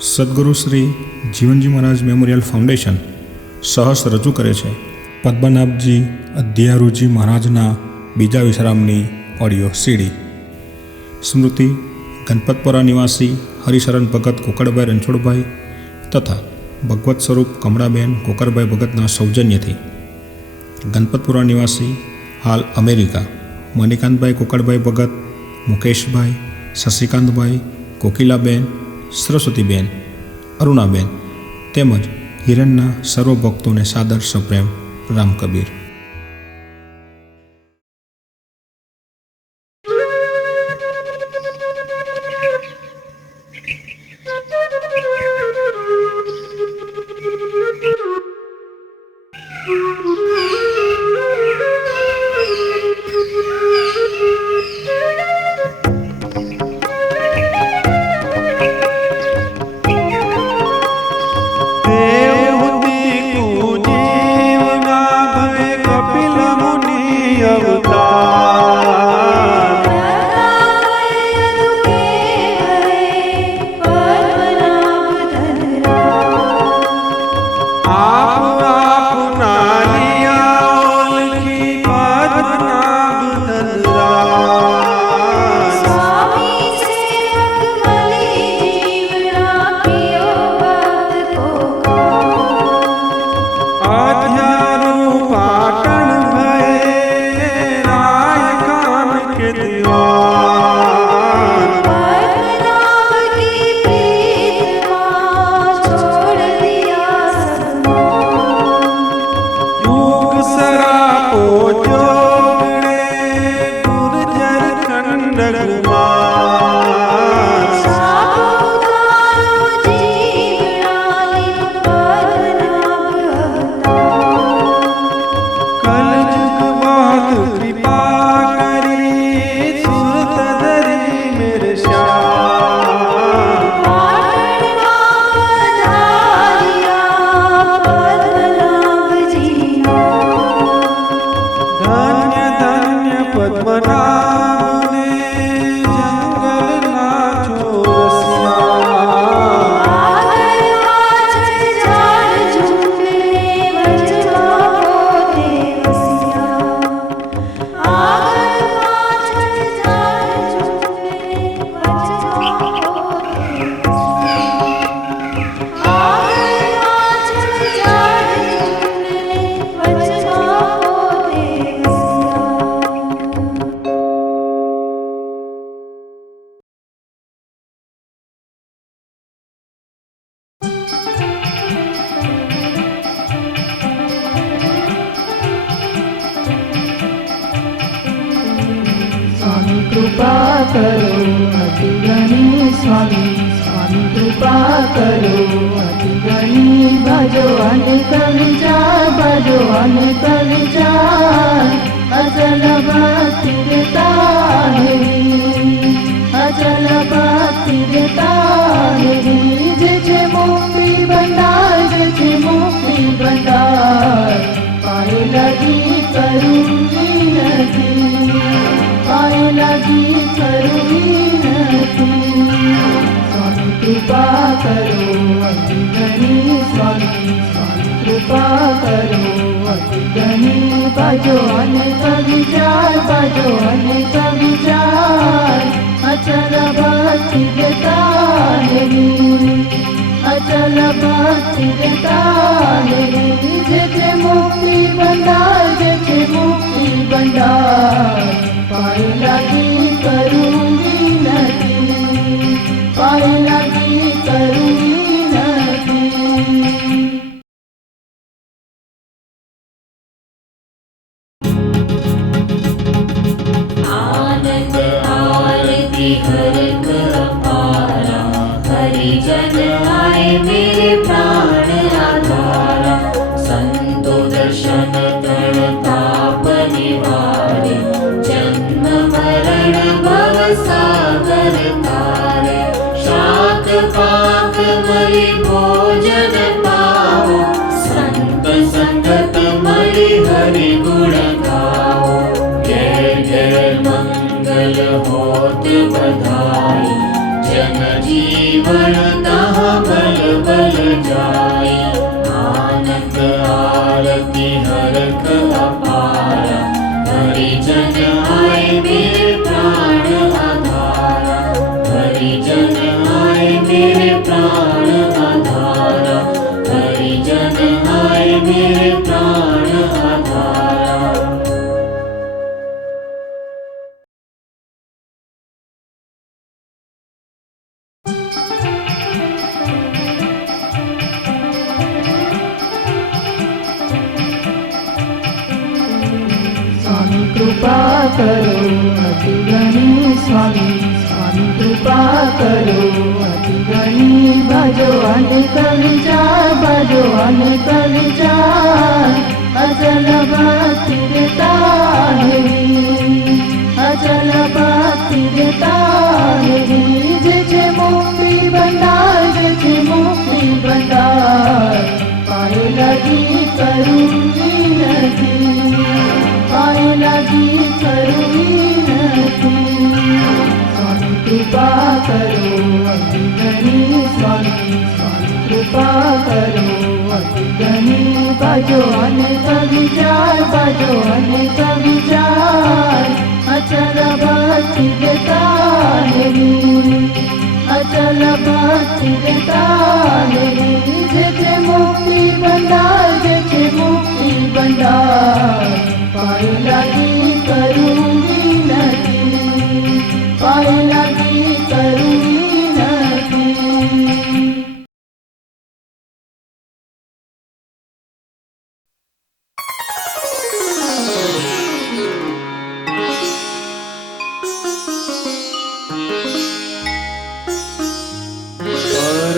સદગુરુ શ્રી જીવનજી મહારાજ memorial foundation સહસ રજૂ કરે છે પદ્મનાભજી અધ્યારૂજી મહારાજના બીજા વિશ્રામની ઓડિયો સીડી. સ્મૃતિ ગણપતપુરા નિવાસી હરિશરણ ભગત કોકડભાઈ રણછોડભાઈ તથા ભગવત સ્વરૂપ કમળાબેન કોકરભાઈ ભગતના સૌજન્યથી ગણપતપુરા નિવાસી હાલ અમેરિકા મણિકાંતભાઈ કોકડભાઈ ભગત, મુકેશભાઈ, શશિકાંતભાઈ, કોકિલાબેન, સરસ્વતીબેન, અરુણાબેન તેમજ હિરણના સર્વ ભક્તોને સાદર સપ્રેમ રામ કબીર. कृपा करो अति गणी स्वामी, स्वामी कृपा करो अति गणी. भजो अनेक विचार, भजो अनेक विचार, अचल भक्ति देता हेरी, अचल भक्ति देता हेरी. जे छे मुक्ति भंडार, जे छे मुक्ति भंडार, पाए लगी करूँ विनती, पाए लगी करूँ विनती. स्वामी कृपा करो अति गणी स्वामी, स्वामी कृपा करो अति गणी. भजो अनेक विचार, भजो अनेक विचार, अचल भक्ति देता हेरी, अचल भक्ति देता हेरी. जे छे मुक्ति भंडार, जे छे मुक्ति भंडार, पाए लगी करूँ विनती, पाए लगी करूँ विनती. आनंद आरती हरक अपारा, हरिजन आए मेरे प्राण आधारा. संतो दर्शन ताप निवारे, जन्म मरण भव सागर तारे. शाक पाक मलि भोजन पाओ, संत संगत मलि हरि गुण गाओ. जय जय मंगल होत बधाई, जन जीवन तहाँ हरिजन आए मेरे प्राण आधारा, हरिजन आए मेरे प्राण आधारा। स्वामी कृपा करो अति गणी, स्वामी स्वामी कृपा करो अति गणी। भजो अनेक विचार, भजो अनेक विचार, अचल भक्ति देता है, अचल भक्ति देता है। जे मुक्ति भंडार, जे मुक्ति भंडार, पाए लगी करूँ विनती, पाए लगी करूँ विनती। स्वामी कृपा करो अति गणी, स्वामी स्वामी कृपा करो अति गणी। भजो अनेक विचार, भजो अनेक विचार, अचल भक्ति देता है, अचल भक्ति देता है। जे मुक्ति भंडार, जे मुक्ति भंडार, पाए लगी करूँ विनती, पाए लगी करूँ विनती।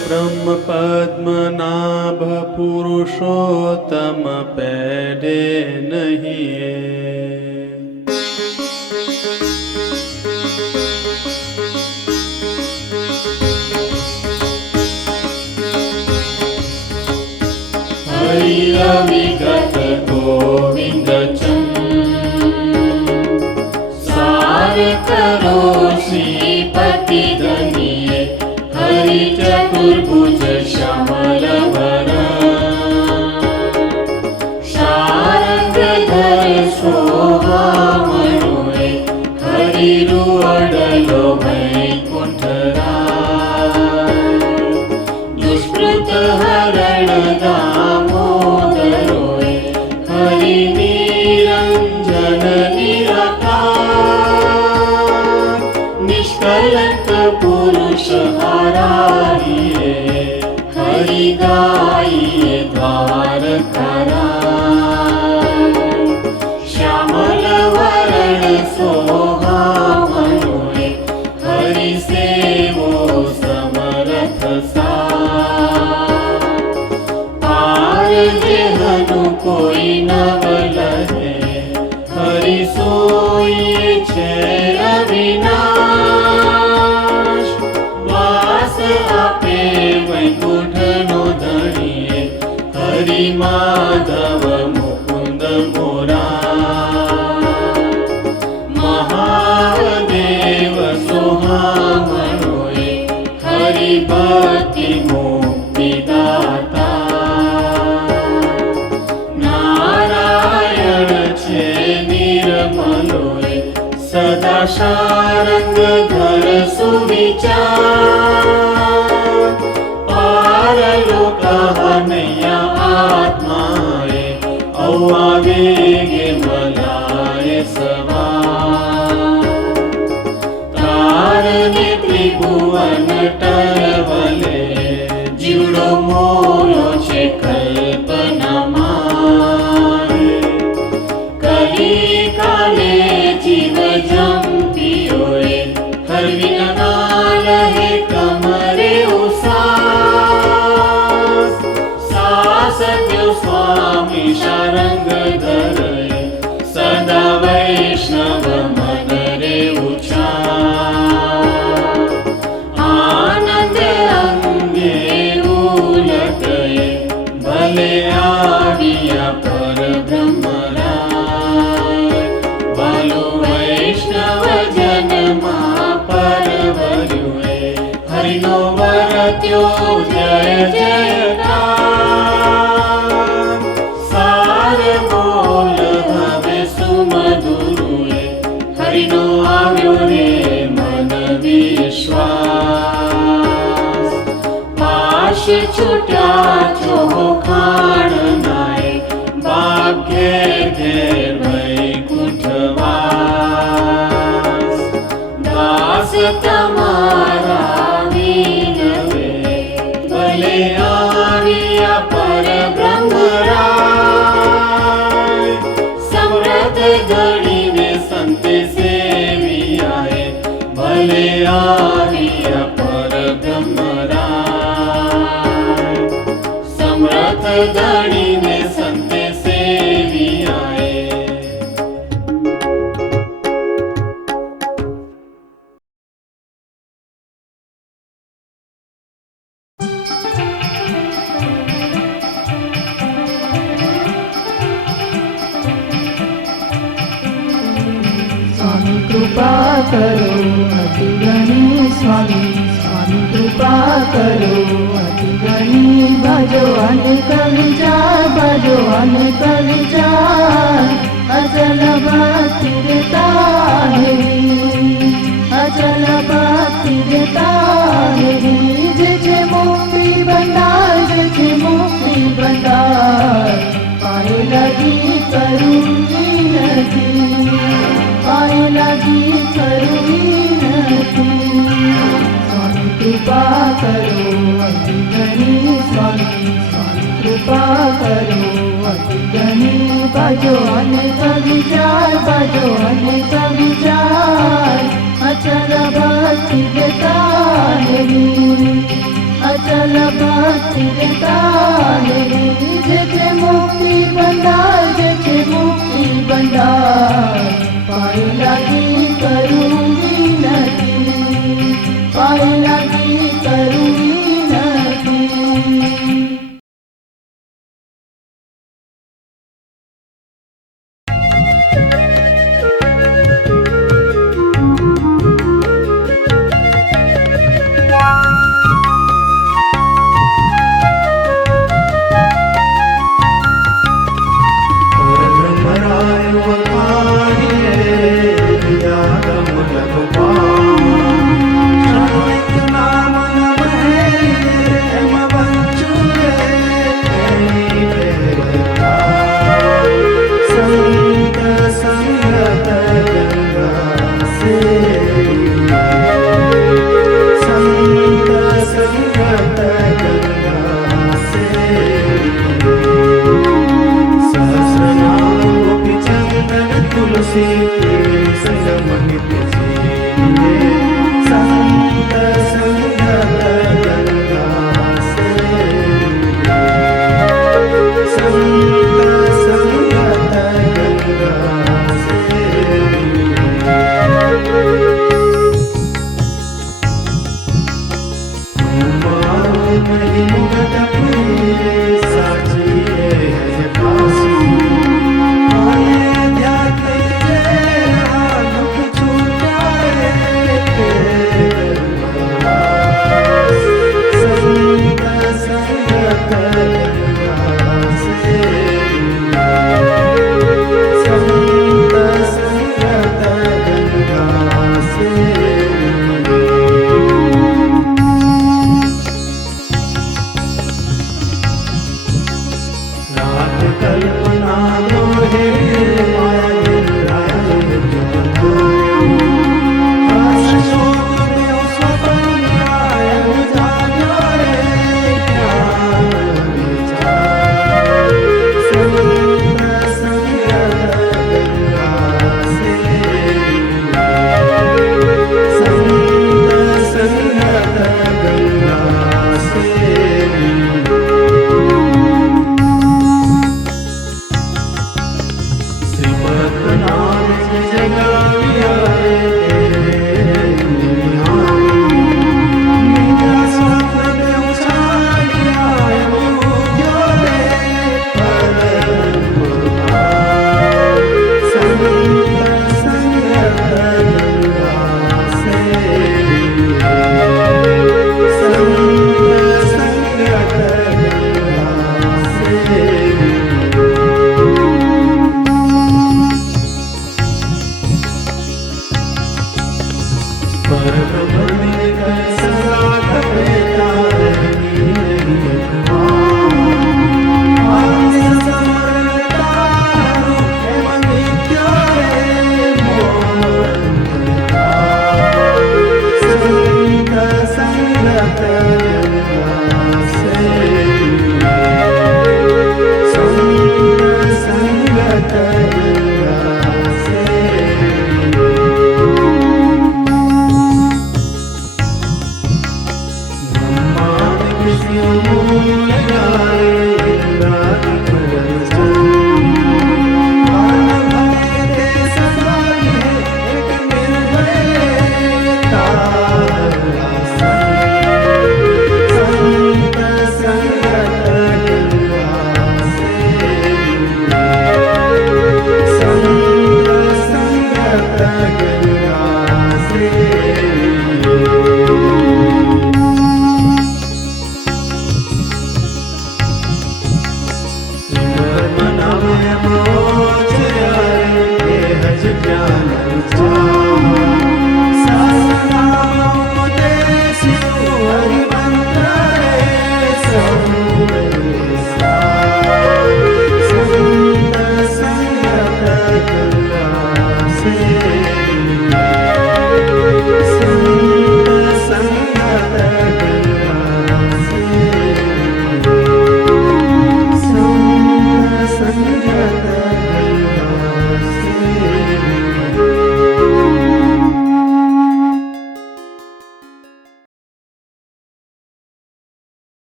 ब्रह्म पद्मनाभ पुरुषोत्तम पैडे नहीं है। हरि अविगत गोविंद सार करो श्रीपति धनिये, हरि चतुर्भुज श्यामल वरण, शारंगधर शोभामणि, हरि रुअडलो वैकुंठराय। दुष्कृत हरण दामोदरोय, हरि निरंजन निराकार। निष्कलंक पुरुष आरारिये, हरि गाइये द्वारकारा। श्यामल वरण शोभामणि, हरि सेवो समरथ सार। पार जेहनु कोई न बलहे, हरि सोई छे अविनाश। वास आपे वैकुंठनो धणिये, हरि माधव मुकुंद मोरार। महादेव सोहामणोए, हरि भक्ति मुक्ति दाता। नारायण छे निर्मलोए, सदा शारंगधर सुविचार। पारलोक हनैया आत्माए, औवा वेगे मलाए सवार। तारने त्रिभुवन टरवले, जीवड़ो मोयो छे कल्पना मारे। कली काले जीव जंपियोए, हरवी नाल है कमरे उसास। सासत्यो स्वामी शारंगधर, सदा वैष्णव मन रे उचार। आनंद अंगे उलटए, भले आविया पर ब्रह्मराय। बालु वैष्णव जनमा परवर्युए, हरिनो वरत्यो जय जयकार। सार बोल हवे सुमधुरुए, हरिनो આવ્યો રે મન વિશ્વાસ। छूटा चोखाण नाय बाप घेर घेर वैकुंठवास दास तमारा विनवे भले आविया पर ब्रह्मराय समृद्ध गणीने संते सेवियाए भले आविया पर ब्रह्मराय समृद्ध गणीने संते सेवियाए स्वामी कृपा करो अति गणी स्वामी स्वामी कृपा करो अति गणी भजो अनेक विचार भजो अनेक विचार अचल भक्ति देता है अचल भक्ति देता है जे मुक्ति भंडार जे मुक्ति भंडार पाए लगी करूँगी नदी पाए लगी करुणीनती स्वामी कृपा करो अति गणी स्वामी स्वामी कृपा करो अति गणी भजो अनेक विचार भजो अनेक विचार अचल भक्ति देता है अचल भक्ति देता है जे मुक्ति भंडार जे मुक्ति भंडार पाए लगी करूँगी नदी पाए लगी करूँगी नदी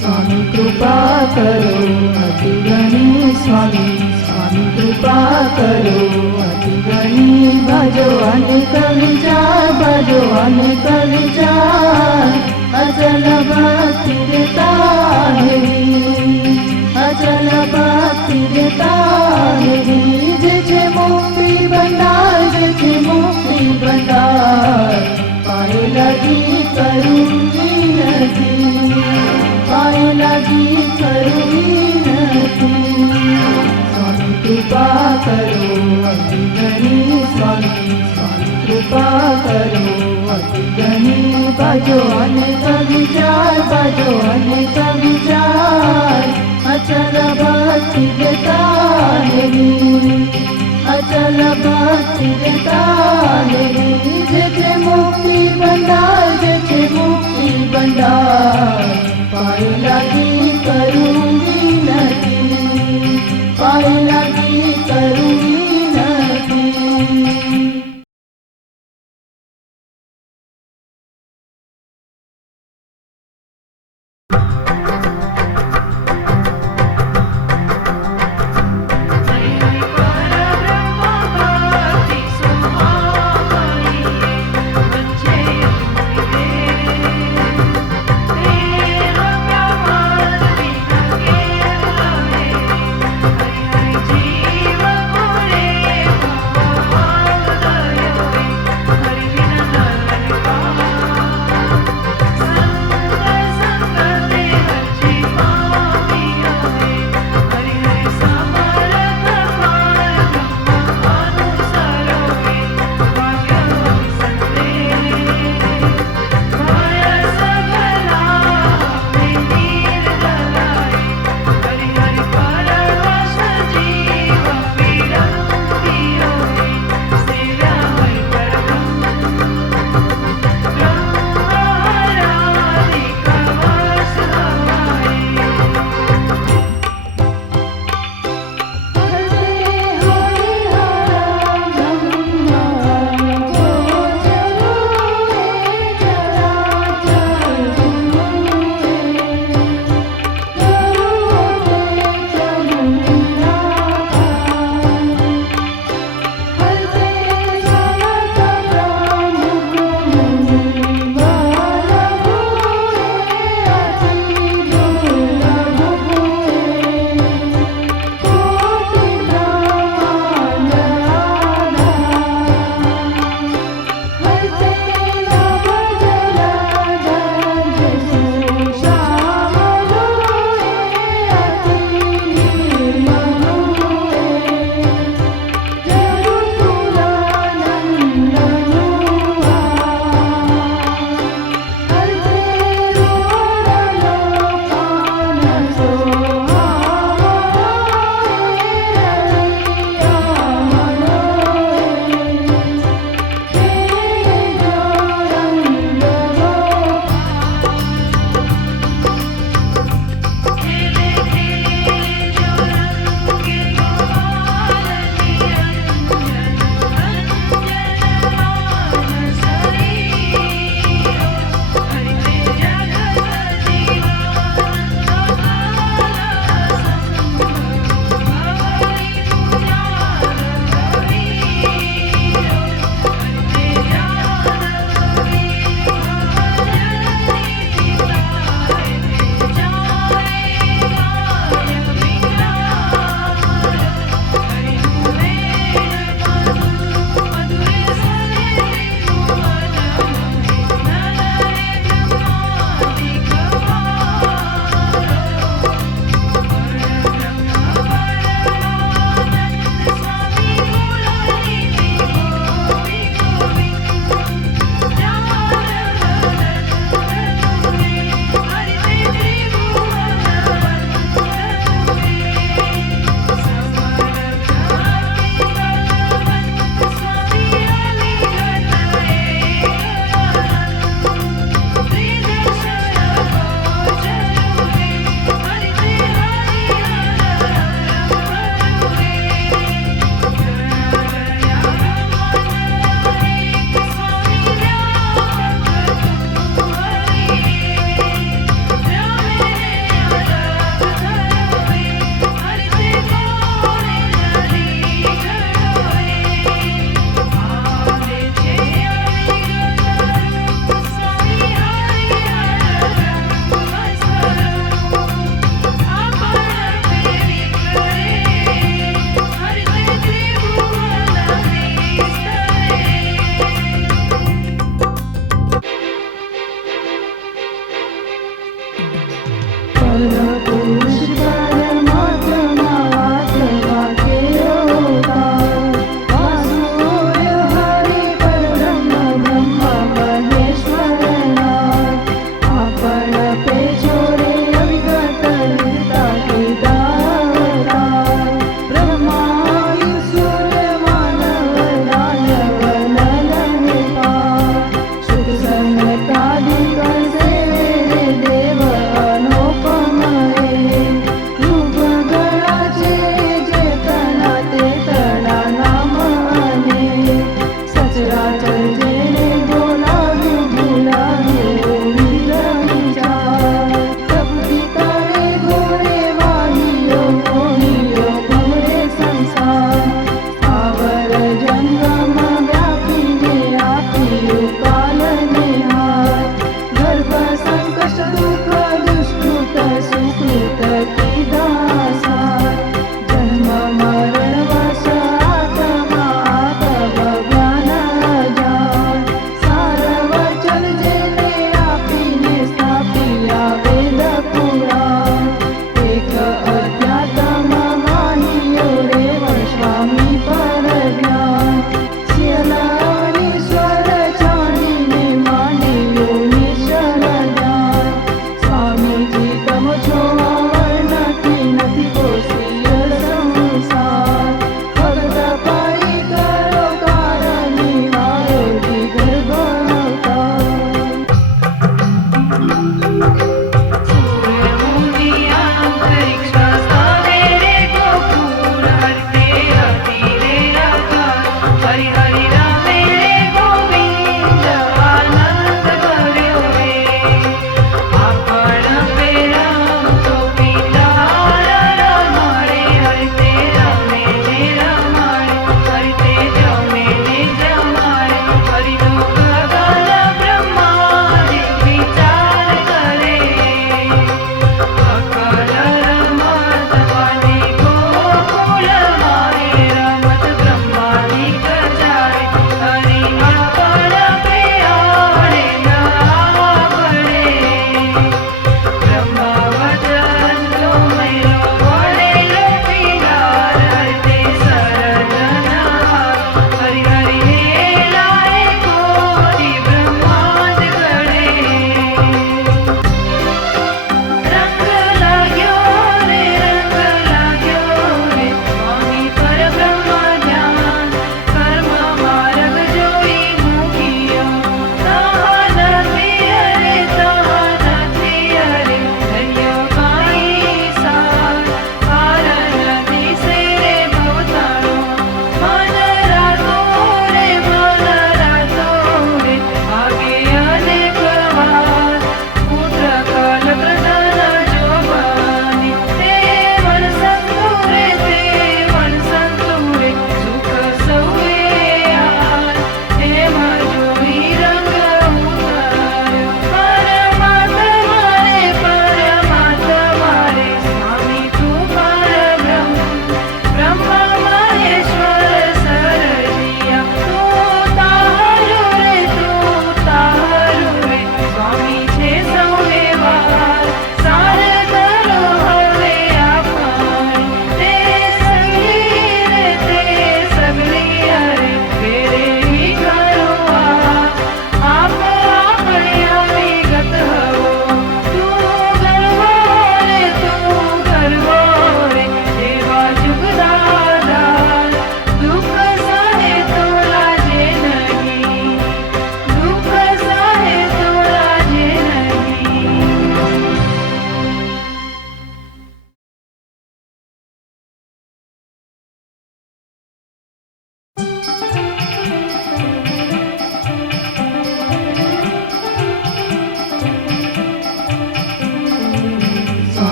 स्वामी कृपा करो अति गणी स्वामी स्वामी कृपा करो अति गणी भजो अनेक विचार भजो अनेक विचार अचल भक्ति देता है अचल भक्ति देता है जे मुक्ति भंडार जे मुक्ति भंडार पाए लगी करूँगी नदी पाए लगी करुणती स्वामी कृपा करो अति गणी स्वामी स्वामी कृपा करो अति गणी भजो अनेक विचार भजो अनेक विचार अचल भक्ति देता है अचल भक्ति देता है जे मुक्ति भंडार जे मुक्ति भंडार पाए लगी करूँगी नदी पाए लगी करूँगी नदी जी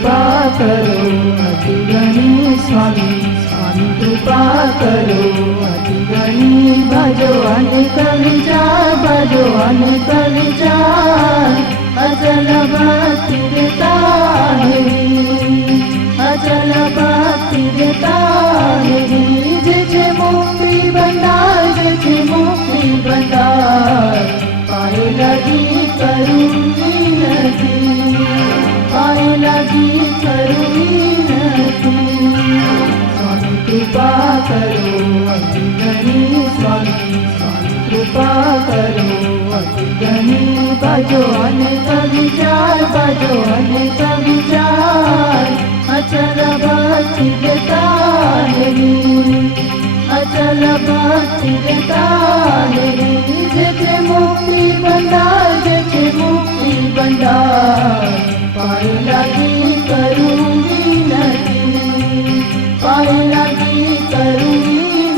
કૃપા કરો અતિ ગણી સ્વામી સ્વામી કૃપા કરો અતિ ગણી ભજો અનેક વિચાર ભજો અનેક વિચાર અચલ ભક્તિ દેતા હરી અચલ ભક્તિ દેતા હરી જે છે મુક્તિ ભંડાર જે છે મુક્તિ ભંડાર પાએ લગી કરું નથી પાએ લગી કરું નથી સ્વામી કૃપા કરો અતિ ગણી સ્વામી સ્વામી કૃપા કરો અતિ ગણી ભજો અનેક વિચાર ભજો અનેક વિચાર અચલ ભક્તિ દેતા હરી અચલ ભક્તિ દેતા હરી જે છે મુક્તિ ભંડાર જે છે મુક્તિ ભંડાર પાએ લાગી કરું વિનતી પાએ લાગી કરું વિનતી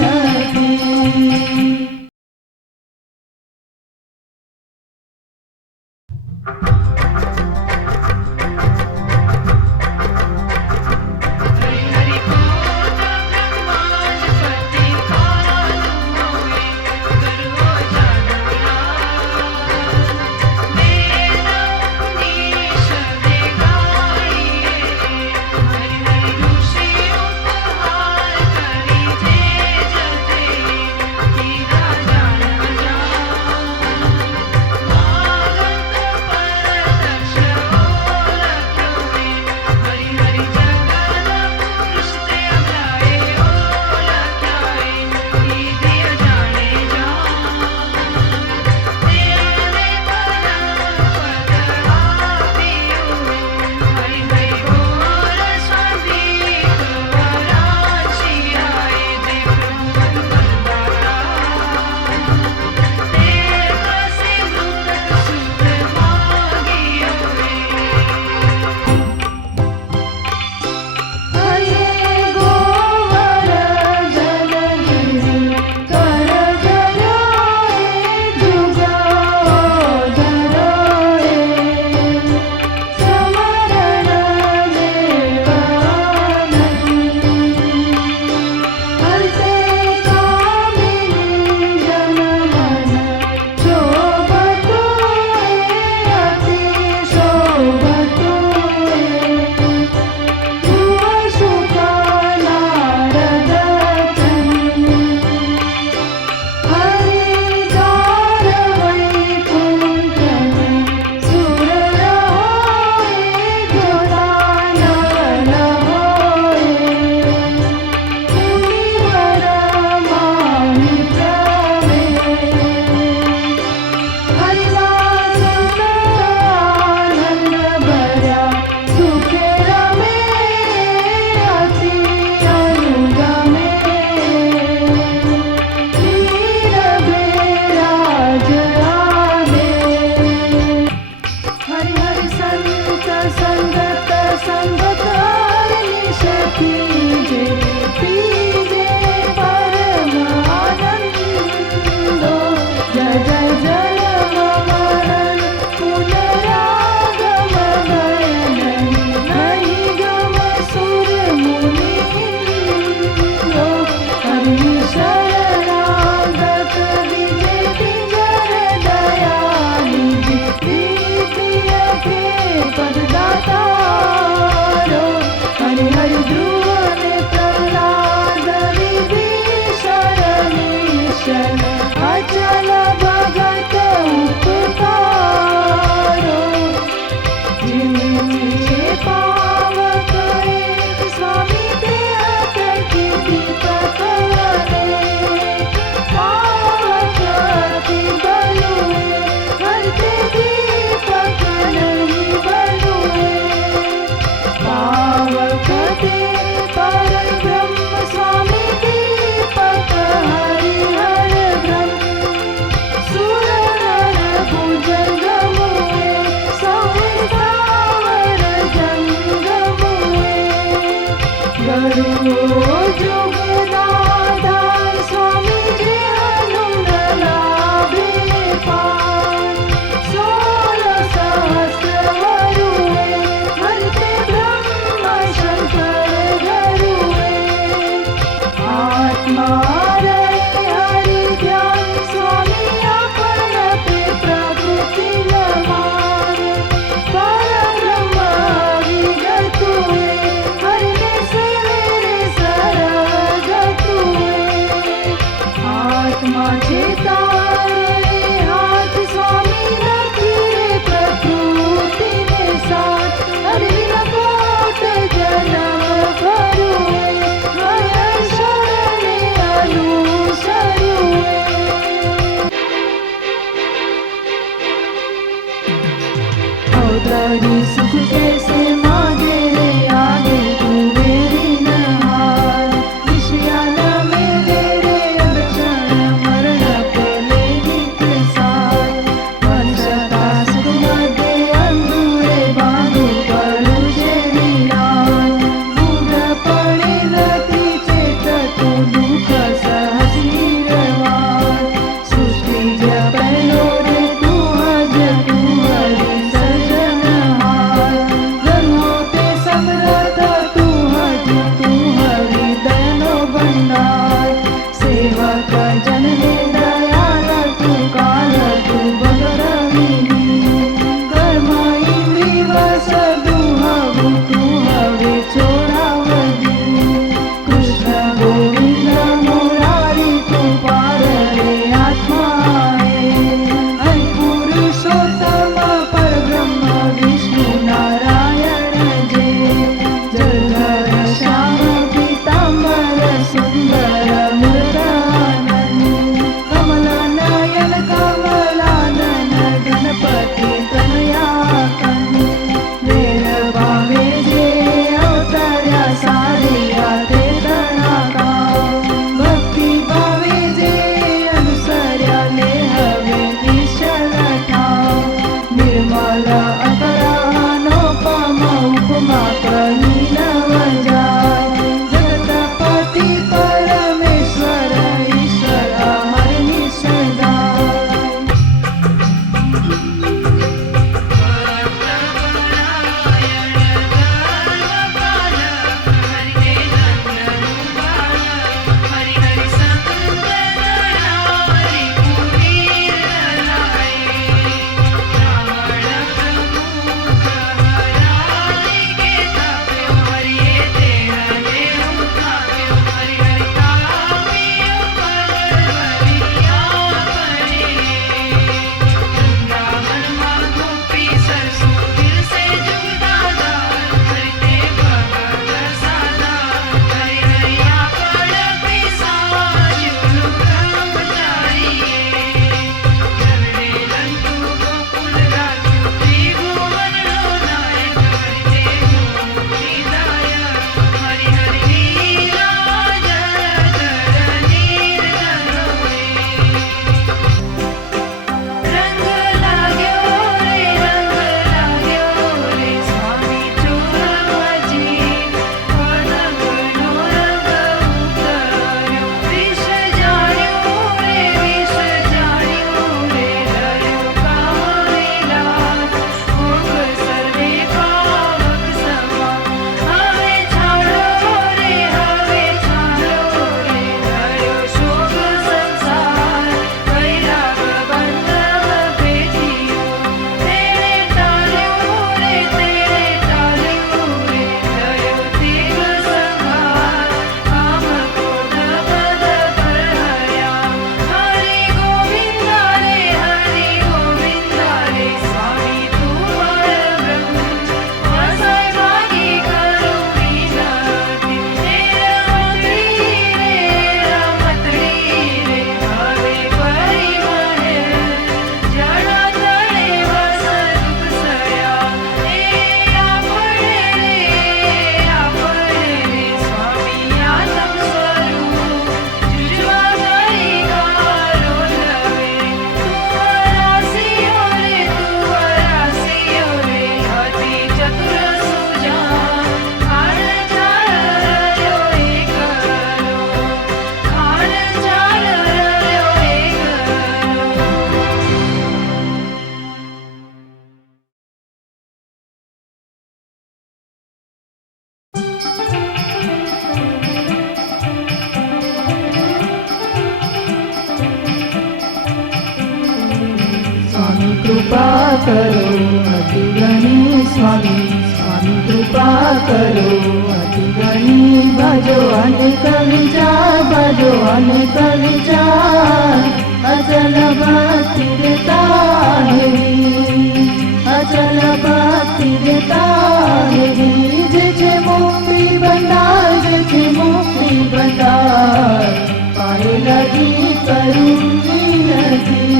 કૃપા કરો અતિ ગણી સ્વામી સ્વામી કૃપા કરો અતિ ગણી ભજો અનેક વિચાર ભજો અનેક વિચાર અચલ ભક્તિ દેતા હરી અચલ ભક્તિ દેતા હરી જે છે મુક્તિ ભંડાર જે છે મુક્તિ ભંડાર પાયેલાજી કરું વિનતી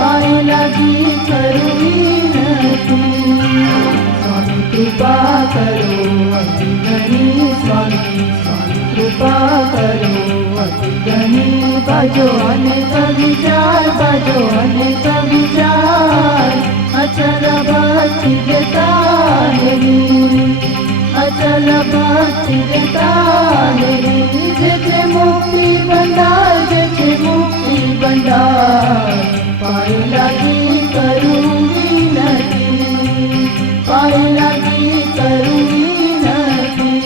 પાયેલાજી કરું વિનતી સ્વામી કૃપા કરો અતિ ગણી સ્વામી સ્વામી કૃપા કરો અતિ ગણી ભજો અનેક વિચાર ભજો અનેક વિચાર અચલ ભક્તિ દેતા હરી અચલ ભક્તિ દેતા હરી જે છે મુક્તિ ભંડાર જે છે મુક્તિ ભંડાર પાયેલાજી કરું વિનતી પાયેલાજી કરું વિનતી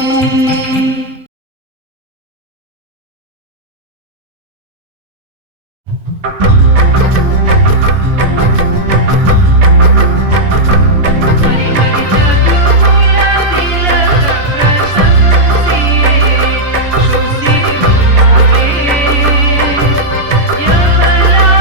યમરાજ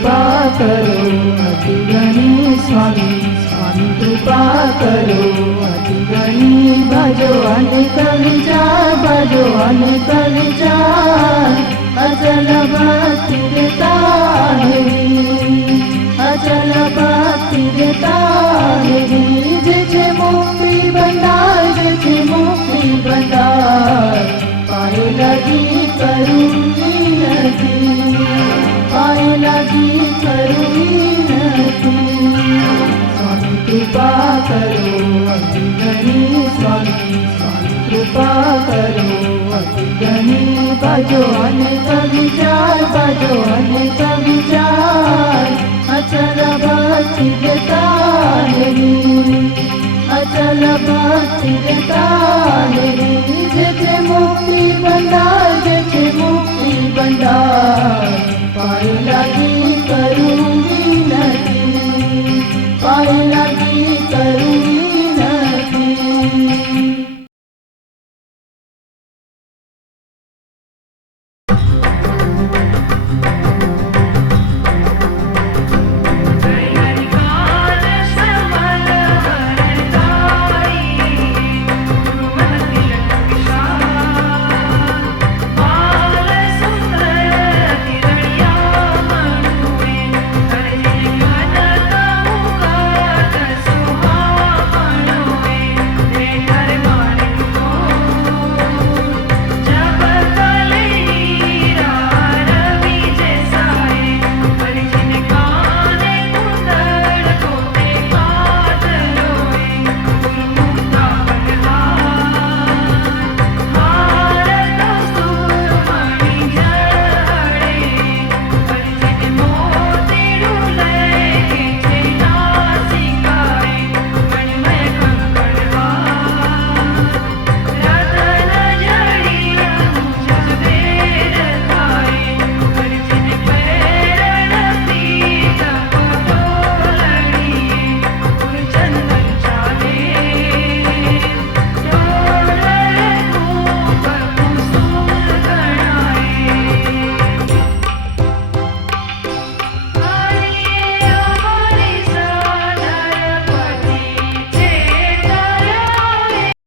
કૃપા કરો અતિ ગણી સ્વામી સ્વામી કૃપા કરો અતિ ગણી ભજો અનેક વિચાર ભજો અનેક વિચાર અચલ ભક્તિ દેતા દેવી અચલ ભક્તિ દેતા દેવી જે છે મુક્તિ ભંડાર જે છે મુક્તિ ભંડાર પાય લાગી કરું નથી પાય લાગી કરું નથી સ્વામી કૃપા કરો અતિ ગણી સ્વામી સ્વામી કૃપા કરો અતિ ગણી ભજો અનેક વિચાર ભજો અનેક વિચાર અચલ ભક્તિ દેતા દેવી અચલ ભક્તિ દેતા દેવી જે છે મુક્તિ ભંડાર જે છે મુક્તિ ભંડાર પાય લાગી કરું વિનતી પાય લાગી કરું